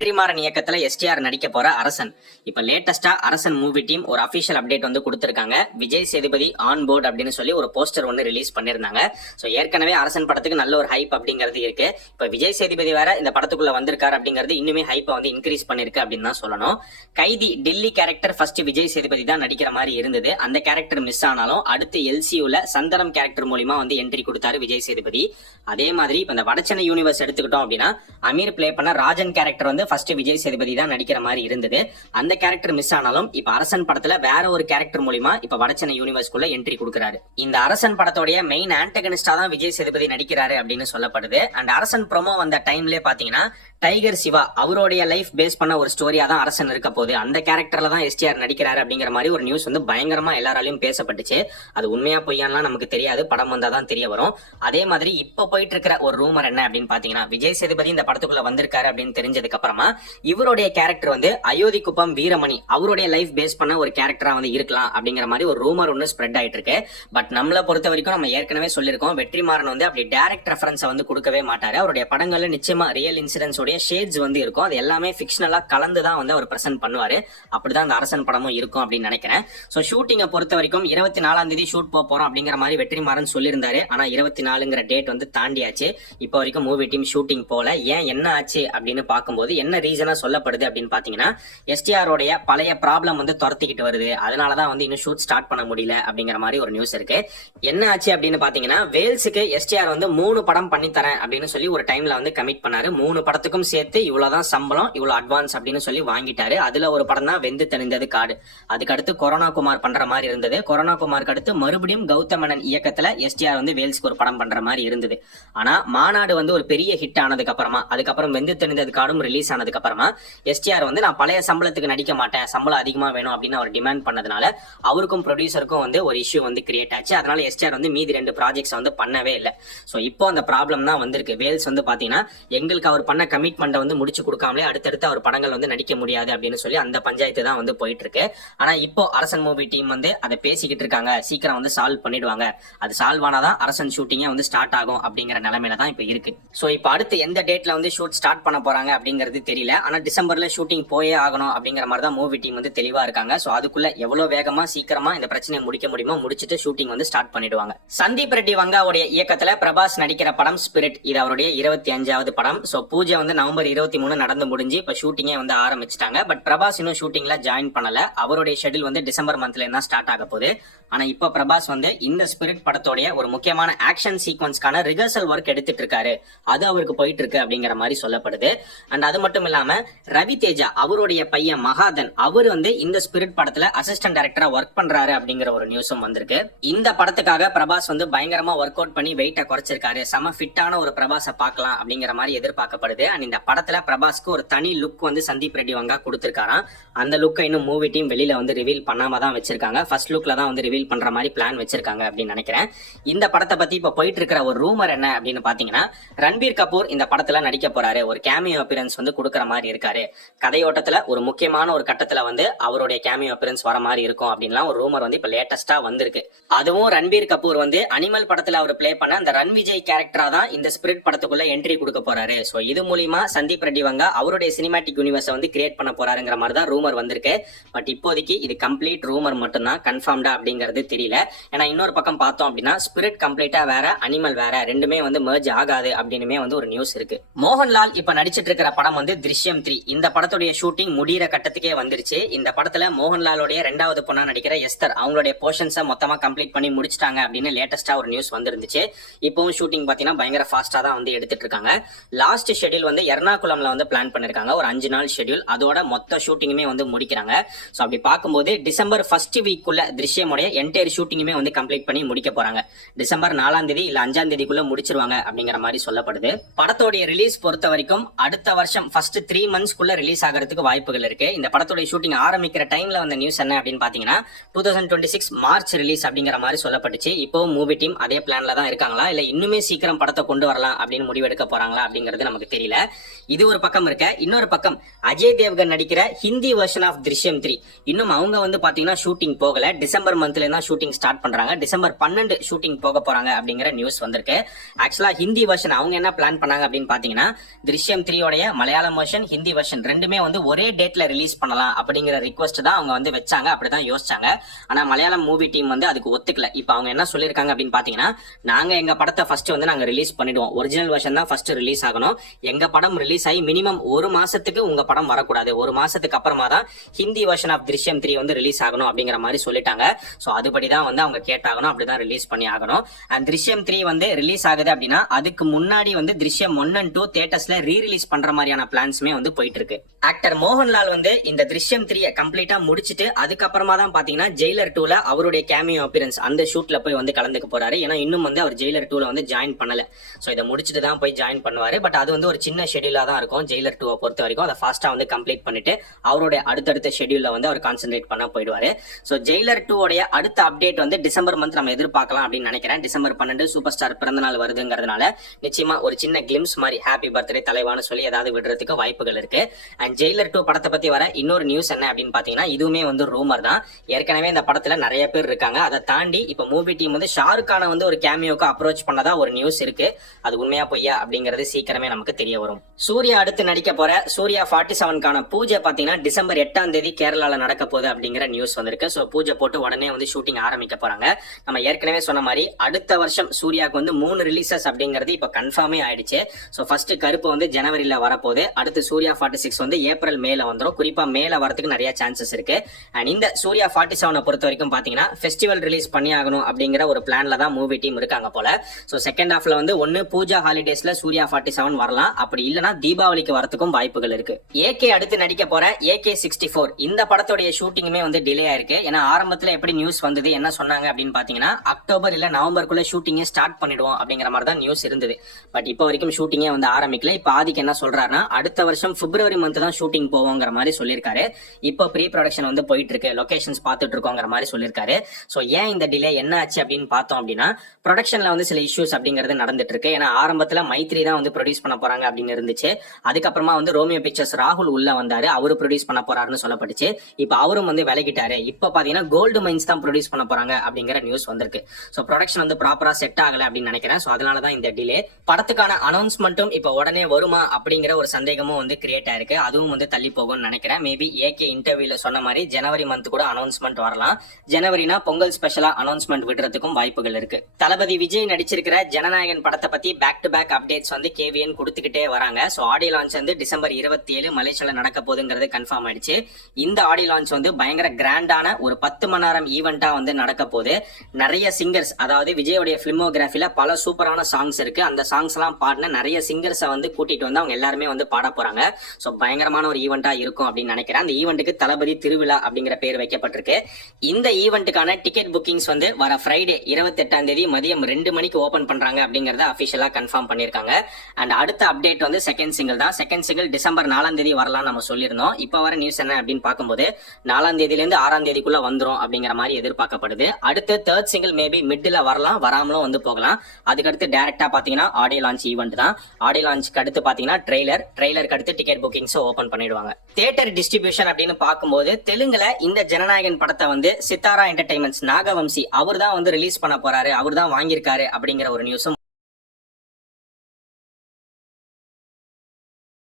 வெற்றிமாறன் இயக்கத்துல எஸ்டிஆர் நடிக்க போற அரசன். இப்ப லேட்டஸ்டா அரசன் மூவி டீம் ஒரு அபிஷியல் அப்டேட் வந்து கொடுத்திருக்காங்க. விஜய் சேதுபதி ஆன் போர்ட் அப்படின்னு சொல்லி ஒரு போஸ்டர் ஒன்னு ரிலீஸ் பண்ணிருந்தாங்க. சோ ஏற்கனவே அரசன் படத்துக்கு நல்ல ஒரு ஹைப் அப்படிங்கிறது இருக்கு. இப்ப விஜய் சேதுபதி வேற இந்த படத்துக்குள்ள வந்திருக்காரு அப்படிங்கிறது இன்னுமே ஹைப்பை வந்து இன்க்ரீஸ் பண்ணிருக்கு அப்படின்னு தான் சொல்லணும். கைதி டில்லி கேரக்டர் ஃபர்ஸ்ட் விஜய் சேதுபதி தான் நடிக்கிற மாதிரி இருந்தது. அந்த கேரக்டர் மிஸ் ஆனாலும் அடுத்து எல்சியூல சந்தனம் கேரக்டர் மூலமா வந்து என்ட்ரி கொடுத்தாரு விஜய் சேதுபதி. அதே மாதிரி இப்ப இந்த வடச்சென்னை யூனிவர்ஸ் எடுத்துக்கிட்டோம் அப்படின்னா அமீர் பிளே பண்ண ராஜன் கேரக்டர் வந்து ஃபர்ஸ்ட் விஜய் சேதுபதி தான் நடிக்கிற மாதிரி இருந்தது. அந்த கேரக்டர் மிஸ் ஆனாலும் இப்ப அரசன் படத்துல வேற ஒரு கேரக்டர் மூலமா இப்ப வடச்சென்னை யூனிவர்ஸ்குள்ள என்ட்ரி கொடுக்கிறாரு. இந்த அரசன் படத்தோட மெயின் ஆன்டகனிஸ்டா தான் விஜய் சேதுபதி நடிக்கிறாரு அப்படின்னு சொல்லப்படுது. அண்ட் அரசன் ப்ரோமோ வந்த டைம்ல பாத்தீங்கன்னா டைகர் சிவா அவருடைய லைஃப் பேஸ் பண்ண ஒரு ஸ்டோரியா தான் அரசன் இருக்க போகுது. அந்த கேரக்டர்ல தான் எஸ்டிஆர் நடிக்கிறாரு அப்படிங்கிற மாதிரி ஒரு நியூஸ் வந்து பயங்கரமா எல்லாராலையும் பேசப்பட்டுச்சு. அது உண்மையா பொய்யான்லாம் நமக்கு தெரியாது, படம் வந்தா தான் தெரிய வரும். அதே மாதிரி இப்ப போயிட்டு இருக்கிற ஒரு ரூமர் என்ன அப்படின்னு பாத்தீங்கன்னா விஜய் சேதுபதி இந்த படத்துக்குள்ள வந்திருக்காரு அப்படின்னு தெரிஞ்சதுக்கு அப்புறமா இவருடைய கேரக்டர் வந்து அயோத்தி குப்பம் வீரமணி அவருடைய லைஃப் பேஸ் பண்ண ஒரு கேரக்டரா வந்து இருக்கலாம் அப்படிங்கிற மாதிரி ஒரு ரூமர் ஒன்னு ஸ்ப்ரெட் ஆயிட்டு இருக்கு. பட் நம்மளை பொறுத்த வரைக்கும் நம்ம ஏற்கனவே சொல்லிருக்கோம், வெற்றிமாறன் வந்து அப்படி டைரக்ட் ரெஃபரன்ஸ் வந்து கொடுக்கவே மாட்டாரு. அவருடைய படங்கள்ல நிச்சயமா ரியல் இன்சிடென்ட்ஸ் ஷேட்ஸ் வந்து இருக்கும். அது எல்லாமே ஃபிக்ஷனலா கலந்து தான் வந்து அவர் பிரசன்ட் பண்ணுவாரு. அப்படிதான் அந்த அரசன் படமும் இருக்கும் அப்படின்னு நினைக்கிறேன். சோ ஷூட்டிங்கை பொறுத்த வரைக்கும் 24ஆம் தேதி ஷூட் போறோம் அப்படிங்கிற மாதிரி வெற்றிமாறன் சொல்லியிருந்தாரு. ஆனா 24ங்கிற டேட் வந்து தாண்டியாச்சு. இப்போ வரைக்கும் மூவி டீம் ஷூட்டிங் போல. ஏன் என்ன ஆச்சு அப்படின்னு பார்க்கும்போது என்ன ரீசனா சொல்லப்படுது அப்படின்னு பாத்தீங்கன்னா எஸ்டிஆரோடைய பழைய ப்ராப்ளம் வந்து துரத்திக்கிட்டு வருது. அதனாலதான் வந்து இன்னும் ஷூட் ஸ்டார்ட் பண்ண முடியல அப்படிங்கிற மாதிரி ஒரு நியூஸ் இருக்கு. என்ன ஆச்சு அப்படின்னு பாத்தீங்கன்னா வேல்ஸுக்கு எஸ்டிஆர் வந்து 3 படம் பண்ணி தரேன் அப்படின்னு சொல்லி ஒரு டைம்ல வந்து கமிட் பண்ணாரு. 3 படத்துக்கும் சேர்த்து இவ்வளவுதான் சம்பளம், இவ்வளவு அட்வான்ஸ் அப்படின்னு சொல்லி வாங்கிட்டாரு. அதுல ஒரு படம் தான் வெந்து தணிந்தது காடு. அதுக்கு அடுத்து கொரோனா குமார் பண்ற மாதிரி இருந்தது. கொரோனா குமாருக்கு அடுத்து மறுபடியும் கௌதமனன் இயக்கத்துல எஸ்டிஆர் வந்து வேல்ஸ்க்கு ஒரு படம் பண்ற மாதிரி இருந்தது. ஆனா மாநாடு வந்து ஒரு பெரிய ஹிட் ஆனதுக்கு அப்புறமா அதுக்கப்புறம் வெந்து தணிந்தது காடும் ரிலீஸ் ஆனதுக்கு அப்புறமா எஸ்டிஆர் வந்து நான் பழைய சம்பளத்துக்கு நடிக்க மாட்டேன், சம்பளம் அதிகமா வேணும் அப்படின்னு அவர் டிமாண்ட் பண்ணதுனால அவருக்கும் ப்ரொடியூசருக்கும் வந்து ஒரு இஷ்யூ வந்து கிரியேட் ஆச்சு. அதனால எஸ்டிஆர் வந்து மீதி 2 ப்ராஜெக்ட்ஸ் வந்து பண்ணவே இல்லை. சோ இப்போ அந்த ப்ராப்ளம் தான் வந்திருக்கு. வேல்ஸ் வந்து பாத்தீங்கன்னா எங்களுக்கு அவர் பண்ண கமிட்மெண்ட் வந்து முடிச்சு கொடுக்காமலே அடுத்தடுத்து அவர் படங்கள் வந்து நடிக்க முடியாது அப்படின்னு சொல்லி அந்த பஞ்சாயத்து தான் வந்து போயிட்டு இருக்கு. ஆனா இப்போ அரசன் மூவி டீம் வந்து அதை பேசிக்கிட்டு இருக்காங்க. சீக்கிரம் வந்து சால்வ் பண்ணிடுவாங்க. அது சால்வ் ஆனாதான் அரசன் ஷூட்டிங்கே வந்து ஸ்டார்ட் ஆகும் அப்படிங்கிற நிலைமையில தான் இப்போ இருக்கு. சோ இப்போ அடுத்து எந்த டேட்ல வந்து ஷூட் ஸ்டார்ட் பண்ண போறாங்க அப்படிங்கிறது தெரியல. ஆனா டிசம்பர்ல ஷூட்டிங் போயே ஆகணும் அப்படிங்கிற மாதிரி தான் மூவி டீம் வந்து தெளிவா இருக்காங்க. சோ அதுக்குள்ள எவ்வளவு வேகமா சீக்கிரமா இந்த பிரச்சனையை முடிக்க முடியுமோ முடிச்சுட்டு ஷூட்டிங் வந்து ஸ்டார்ட் பண்ணிடுவாங்க. சந்தீப் ரெட்டி வங்காவுடைய இயக்கத்துல பிரபாஸ் நடிக்கிற படம் ஸ்பிரிட். இது அவருடைய 25வது படம். சோ பூஜை வந்து நவம்பர் 23 நடந்து முடிஞ்சு இப்ப ஷூட்டிங்கே வந்து ஆரம்பிச்சிட்டாங்க. பட் பிரபாஸ் இன்னும் ஷூட்டிங்ல ஜாயின் பண்ணல. அவருடைய ஷெட்யூல் வந்து டிசம்பர் மந்த்ல தான் ஸ்டார்ட் ஆக போகுது. ஆனா இப்ப பிரபாஸ் வந்து இந்த ஸ்பிரிட் படத்தோடைய ஒரு முக்கியமான ஆக்ஷன் சீக்வன்ஸ்க்கான ரிஹர்சல் ஒர்க் எடுத்துட்டு இருக்காரு. அது அவருக்கு போயிட்டு இருக்கு அப்படிங்கிற மாதிரி சொல்லப்படுது. அண்ட் அது மட்டும் இல்லாம ரவி தேஜா அவருடைய பையன் மகாதன் அவர் வந்து இந்த ஸ்பிரிட் படத்துல அசிஸ்டன்ட் டைரக்டரா ஒர்க் பண்றாரு அப்படிங்கிற ஒரு நியூஸும் வந்திருக்கு. இந்த படத்துக்காக பிரபாஸ் வந்து பயங்கரமா ஒர்க் அவுட் பண்ணி வெயிட்ட குறைச்சிருக்காரு. செம ஃபிட்டான ஒரு பிரபாஸை பார்க்கலாம் அப்படிங்கிற மாதிரி எதிர்பார்க்கப்படுது. அண்ட் இந்த படத்துல பிரபாஸ்க்கு ஒரு தனி லுக் வந்து சந்தீப் ரெட்டி வங்கா கொடுத்திருக்காராம். அந்த லுக்கை இன்னும் மூவி டீம் வெளியில வந்து ரிவீல் பண்ணாம தான் வச்சிருக்காங்க. ஃபர்ஸ்ட் லுக்ல தான் வந்து ரிவீல் பண்ற மாதிரி பிளான் வச்சிருக்காங்க அப்படின்னு நினைக்கிறேன். இந்த படத்தை பத்தி இப்ப போயிட்டு இருக்கிற ஒரு ரூமர் என்ன அப்படின்னு பாத்தீங்கன்னா ரன்பீர் கபூர் இந்த படத்துல நடிக்க போறாரு. ஒரு கேமியோ அப்பியரன்ஸ் வந்து கொடுக்கற மாதிரி இருக்காரு. கதையோட்டத்துல ஒரு முக்கியமான ஒரு கட்டத்துல வந்து அவருடைய கேமியோ அப்பியரன்ஸ் வர மாதிரி இருக்கும் அப்படின்லாம் ஒரு ரூமர் வந்து இப்ப லேட்டஸ்டா வந்திருக்கு. அதுவும் ரன்பீர் கபூர் வந்து அனிமல் படத்துல அவர் பிளே பண்ண அந்த ரன் விஜய் கேரக்டரா தான் இந்த ஸ்பிரிட் படத்துக்குள்ள என்ட்ரி கொடுக்க போறாரு. சோ இது மூலமா சந்தீப் ரெட்டி வங்கா அவருடைய சினிமாட்டிக் யூனிவர்ஸ் வந்து கிரியேட் பண்ண போறாருங்கிற மாதிரி தான் ரூமர் வந்திருக்கு. பட் இப்போதைக்கு இது கம்ப்ளீட் ரூமர் மட்டும் தான், கன்ஃபார்ம்டா அப்படிங்கிறது தெரியல. ஏன்னா இன்னொரு பக்கம் பார்த்தோம் அப்படின்னா ஸ்பிரிட் கம்ப்ளீட்டா வேற, அனிமல் வேற, ரெண்டுமே வந்து மெர்ஜ் ஆகாது அப்படின்னுமே வந்து ஒரு நியூஸ் இருக்கு. மோகன்லால் இப்ப நடிச்சிட்டு இருக்கிற படம் வந்து திருஷ்யம் 3. இந்த படத்துடைய ஷூட்டிங் முடிகிற கட்டத்துக்கே வந்துருச்சு. இந்த படத்துல மோகன்லாலுடைய 2வது பொண்ணா நடிக்கிற எஸ்தர் அவங்களுடைய போர்ஷன்ஸை மொத்தமா கம்ப்ளீட் பண்ணி முடிச்சிட்டாங்க அப்படின்னு லேட்டஸ்டா ஒரு நியூஸ் வந்துருந்துச்சு. இப்பவும் ஷூட்டிங் பாத்தீங்கன்னா பயங்கர ஃபாஸ்டா தான் வந்து எடுத்துட்டு இருக்காங்க. லாஸ்ட் ஷெட்யூல் வந்து எர்ணாகுளம்ல வந்து பிளான் பண்ணிருக்காங்க. ஒரு 5 நாள் ஷெட்யூல். அதோட மொத்த ஷூட்டிங்குமே வந்து முடிக்கிறாங்க. சோ அப்படி பார்க்கும்போது டிசம்பர் ஃபர்ஸ்ட் வீக்குள்ள திருஷ்யமுடைய என்டையர் ஷூட்டிங்குமே வந்து கம்ப்ளீட் பண்ணி முடிக்க போறாங்க. டிசம்பர் 4ஆம் தேதி இல்ல 5ஆம் தேதிக்குள்ள முடிச்சிருவாங்க அப்படிங்கிற மாதிரி சொல்லப்படுது. படத்தோடைய ரிலீஸ் பொறுத்த வரைக்கும் அடுத்த வருஷம் ஃபர்ஸ்ட் 3 மந்த்ஸ்க்குள்ள ரிலீஸ் ஆகிறதுக்கு வாய்ப்புகள் இருக்கு. இந்த படத்தோட ஷூட்டிங் ஆரம்பிக்கிற டைம்ல வந்த நியூஸ் என்ன அப்படின்னு பாத்தீங்கன்னா 2026 மார்ச் ரிலீஸ் அப்படிங்கிற மாதிரி சொல்லப்பட்டுச்சு. இப்போ மூவி டீம் அதே பிளான்ல தான் இருக்காங்களா இல்ல இன்னுமே சீக்கிரம் படத்தை கொண்டு வரலாம் அப்படின்னு முடிவெடுக்க போறாங்களா அப்படிங்கிறது நமக்கு தெரியல. இது ஒரு பக்கம் இருக்க. இன்னொரு பக்கம் அஜய் தேவ்கன் நடிக்கிற ஹிந்தி வெர்ஷன் ஆஃப் திருஷ்யம் 3 இன்னும் அவங்க வந்து பாத்தீங்கன்னா ஷூட்டிங் போகல. டிசம்பர் மந்த்ல தான் ஷூட்டிங் ஸ்டார்ட் பண்றாங்க. டிசம்பர் 12 ஷூட்டிங் போக போறாங்க அப்படிங்கிற நியூஸ் வந்திருக்கு. ஆக்சுவலா ஹிந்தி வெர்ஷன் அவங்க என்ன பிளான் பண்ணாங்க அப்படின்னு பாத்தீங்கன்னா திருஷ்யம் 3 மலையாள மலையாளம் வெர்ஷன் ஹிந்தி வெர்ஷன் ரெண்டுமே வந்து ஒரே டேட்ல ரிலீஸ் பண்ணலாம் அப்படிங்கிற ரிக்வஸ்ட் தான் அவங்க வந்து வச்சாங்க, அப்படிதான் யோசிச்சாங்க. ஆனா மலையாளம் மூவி டீம் வந்து அதுக்கு ஒத்துக்கல. இப்போ அவங்க என்ன சொல்லியிருக்காங்க அப்படின்னு பாத்தீங்கன்னா, நாங்க எங்க படத்தை ஃபர்ஸ்ட் வந்து நாங்க ரிலீஸ் பண்ணிடுவோம், ஒரிஜினல் வெர்ஷன் தான் ஃபர்ஸ்ட் ரிலீஸ் ஆகணும், எங்க படம் ரிலீஸ் ஆகி மினிமம் ஒரு மாசத்துக்கு உங்க படம் வரக்கூடாது, ஒரு மாசத்துக்கு அப்புறமா தான் ஹிந்தி வெர்ஷன் ஆஃப் திருஷ்யம் 3 வந்து ரிலீஸ் ஆகணும் அப்படிங்கிற மாதிரி சொல்லிட்டாங்க. சோ அதுபடிதான் வந்து அவங்க கேட்டாகணும், அப்படிதான் ரிலீஸ் பண்ணி ஆகணும். அண்ட் திருஷ்யம் 3 வந்து ரிலீஸ் ஆகுது அப்படின்னா அதுக்கு முன்னாடி வந்து திருஷ்யம் 1 and 2 தியேட்டர்ஸ்ல ரீ-ரிலீஸ் பண்ற மாதிரியான பிளான்ஸ்மே வந்து போயிட்டு இருக்கு. ஆக்டர் மோகன்லால் வந்து இந்த திருஷ்யம் 3 கம்ப்ளீட்டா முடிச்சிட்டு அதுக்கப்புறமா தான் பாத்தீங்கன்னா ஜெயிலர் 2ல அவருடைய கேமியோ அப்பியரன்ஸ் அந்த ஷூட்ல போய் வந்து கலந்துக்க போறாரு. ஏன்னா இன்னும் வந்து அவர் ஜெயிலர் 2ல வந்து ஜாயின் பண்ணல. சோ இதை முடிச்சிட்டு தான் போய் ஜாயின் பண்ணுவாரு. பட் அது வந்து ஒரு சின்ன ஷெட்யூலா தான் இருக்கும் ஜெயிலர் 2 பொறுத்த வரைக்கும். அதை ஃபாஸ்டா வந்து கம்ப்ளீட் பண்ணிட்டு அவருடைய அடுத்தடுத்த ஷெட்யூல்ல வந்து அவர் கான்சென்ட்ரேட் பண்ண போயிடுவாரு. சோ ஜெயிலர் 2 உடைய அடுத்த அப்டேட் வந்து டிசம்பர் மந்த் நம்ம எதிர்பார்க்கலாம் அப்படின்னு நினைக்கிறேன். டிசம்பர் 12 சூப்பர் ஸ்டார் பிறந்த நாள் வருதுங்கிறதுனால நிச்சயமா ஒரு சின்ன கிளிம்ஸ் மாதிரி ஹாப்பி பர்த்டே தலைவான்னு சொல்லி ஏதாவது விடுறதுக்கு வாய்ப்புகள் இருக்கு. அண்ட் ஜெயிலர் 2 படத்தை பத்தி வர இன்னொரு நியூஸ் என்ன அப்படின்னு பாத்தீங்கன்னா, இதுவுமே வந்து ரூமர் தான். ஏற்கனவே இந்த படத்துல நிறைய பேர் இருக்காங்க. அதை தாண்டி இப்ப மூவி டீம் வந்து ஷாருக் கானை வந்து ஒரு கேமியோக்கு அப்ரோச் பண்ணதா ஒரு நியூஸ் இருக்கு. அது உண்மையா பொய்யா அப்படிங்கிறது சீக்கிரமே நமக்கு தெரிய வரும். சூர்யா அடுத்து நடிக்க போற சூர்யா 47க்கான பூஜை பாத்தீங்கன்னா டிசம்பர் 8ஆம் தேதி கேரளால நடக்க போகுது அப்படிங்கிற நியூஸ் வந்திருக்கு. சோ பூஜை போட்டு உடனே வந்து ஷூட்டிங் ஆரம்பிக்க போறாங்க. நம்ம ஏற்கனவே சொன்ன மாதிரி அடுத்த வருஷம் சூர்யாக்கு வந்து 3 ரிலீசஸ் அப்படிங்கிறது இப்ப கன்ஃபார்மே ஆயிடுச்சு. சோ ஃபர்ஸ்ட் கருப்பு வந்து ஜனவரியில வரப்போகுது. அடுத்து சூர்யா 46 வந்து ஏப்ரல் மேல வந்துடும். குறிப்பா மேல வரதுக்கு நிறைய சான்சஸ் இருக்கு. அண்ட் இந்த சூர்யா 47 பொறுத்த வரைக்கும் பாத்தீங்கன்னா ஃபெஸ்டிவல் ரிலீஸ் பண்ணி ஆகணும் அப்படிங்கிற ஒரு பிளான்ல தான் மூவி டீம் இருக்காங்க போல. சோ செகண்ட் ஹாஃப்ல வந்து ஒன்னு பூஜா ஹாலிடேஸ்ல சூர்யா 47 வரலாம், அப்படி இல்லனா தீபாவளிக்கு வரதுக்கும் வாய்ப்புகள் இருக்கு. ஏகே அடுத்து நடிக்க போற ஏகே 64 இந்த படத்தோடைய ஷூட்டிங்குமே வந்து டிலே ஆயிருக்கு. ஏன்னா ஆரம்பத்துல எப்படி நியூஸ் வந்தது என்ன சொன்னாங்க அப்படின்னு பாத்தீங்கன்னா, அக்டோபர் இல்ல நவம்பருக்குள்ள ஷூட்டிங்கே ஸ்டார்ட் பண்ணிடுவோம் அப்படிங்கிற மாதிரி தான் நியூஸ் இருந்தது. பட் இப்போ வரைக்கும் ஷூட்டிங்கே வந்து ஆரம்பிக்கல. இப்ப ஆதிக்கு என்ன சொல்றாருன்னா, அடுத்த வருஷம் பிப்ரவரி மந்த் தான் ஷூட்டிங் போவோங்கிற மாதிரி சொல்லியிருக்காரு. இப்போ ப்ரீ ப்ரொடக்ஷன் வந்து போயிட்டு இருக்கு, லொகேஷன்ஸ் பார்த்துட்டு இருக்கோங்கிற மாதிரி சொல்லியிருக்காரு. சோ ஏன் இந்த டிலே என்ன ஆச்சு அப்படின்னு பார்த்தோம் அப்படின்னா, ப்ரொடக்ஷன்ல வந்து சில இஷ்யூஸ் அப்படிங்கிறது நடந்துட்டு இருக்கு. ஏன்னா ஆரம்பத்துல மைத்ரி தான் வந்து ப்ரொடியூஸ் பண்ண போறாங்க அப்படின்னு இருந்துச்சு. அதுக்கப்புறமா வந்து ரோமியோ பிக்சர்ஸ் ராகுல் உள்ள வந்தாரு, அவரு ப்ரொடியூஸ் பண்ண போறாருன்னு சொல்லப்பட்டுச்சு. இப்ப அவரும் வந்து விலகிட்டாரு. இப்ப பாத்தீங்கன்னா கோல்டு மைன்ஸ் தான் ப்ரொடியூஸ் பண்ண போறாங்க அப்படிங்கிற நியூஸ் வந்திருக்கு. சோ ப்ரொடக்ஷன் வந்து ப்ராப்பரா செட் ஆகல அப்படின்னு நினைக்கிறேன். சோ அதனாலதான் இந்த டிலே. படத்துக்கான அனௌன்ஸ்மெண்ட்டும் இப்ப உடனே வருமா அப்படிங்கிற ஒரு சந்தேகமும் வந்து கிரியேட் ஆயிருக்கு. அதுவும் வந்து தள்ளி போகும்னு நினைக்கிறேன். மேபி ஏகே இன்டர்வியூல சொன்ன மாதிரி ஜனவரி மந்த் கூட அனௌன்ஸ்மெண்ட் வரலாம். ஜனவரினா பொங்கல் ஸ்பெஷலா அனௌன்ஸ்மெண்ட் விடுறதுக்கும் வாய்ப்புகள் இருக்கு. தளபதி விஜய் நடிச்சிருக்கிற ஜனநாயகன் படத்தை பத்தி பேக் டு பேக் அப்டேட்ஸ் வந்து கேவிஎன் கொடுத்துக்கிட்டே வராங்க. சோ ஆடியோ லான்ச் வந்து டிசம்பர் 27 மலேசியால நடக்க போகுதுங்கிறது கன்ஃபார்ம் ஆயிடுச்சு. இந்த ஆடியோ லான்ச் வந்து பயங்கர கிராண்டான ஒரு 10 மணி நேரம் ஈவெண்டா வந்து நடக்க போகுது. நிறைய சிங்கர்ஸ், அதாவது விஜயோடைய பிலிமோகிராஃபில பல சூப்பரான சாங்ஸ் இருக்கு. அந்த சாங்ஸ் எல்லாம் பாடின நிறைய சிங்கர்ஸை வந்து கூட்டிட்டு வந்து அவங்க எல்லாருமே வந்து பாட போறாங்க. சோ பயங்கரமான ஒரு ஈவெண்டா இருக்கும் அப்படின்னு நினைக்கிறேன். அந்த ஈவெண்ட்டுக்கு தளபதி திருவிழா அப்படிங்கிற பேர் வைக்கப்பட்டிருக்கு. இந்த ஈவெண்ட்டுக்கான டிக்கெட் புக்கிங்ஸ் வந்து வர ஃப்ரைடே 28ஆம் தேதி மதியம் 2 மணிக்கு ஓபன் பண்றாங்க அப்படிங்கறத அபிஷியலா கன்ஃபார்ம் பண்ணிருக்காங்க. அண்ட் அடுத்த அப்டேட் வந்து செகண்ட் சிங்கிள் தான். செகண்ட் சிங்கிள் டிசம்பர் 4ஆம் தேதி வரலாம் நம்ம சொல்லியிருந்தோம். இப்ப வர நியூஸ் என்ன அப்படின்னு பார்க்கும்போது 4ஆம் தேதியில இருந்து 6ஆம் தேதிக்குள்ள வந்துரும் அப்படிங்கிற மாதிரி எதிர்பார்க்கப்படுது. அடுத்து தேர்ட் சிங்கிள் மேபி மிட்ல வரலாம், வராமலும் வந்து போகலாம். அதுக்கடுத்து டைரக்டா பாத்தீங்கன்னா ஆடியோ லான்ச் ஈவெண்ட் தான். ஆடியோ லான்ச்க்கு அடுத்து பாத்தீங்கன்னா ட்ரெய்லருக்கு அடுத்து டிக்கெட் புக்கிங்ஸ் ஓபன் பண்ணிடுவாங்க. தியேட்டர் டிஸ்ட்ரிபியூஷன் அப்படின்னு பார்க்கும்போது தெலுங்குல இந்த ஜனநாயகன் படத்தை வந்து சித்தாரா என்டர்டைன்மெண்ட்ஸ் நாகவம்சி அவர் தான் வந்து ரிலீஸ் பண்ண போறாரு, அவர் தான் வாங்கியிருக்காரு அப்படிங்கிற ஒரு நியூஸும்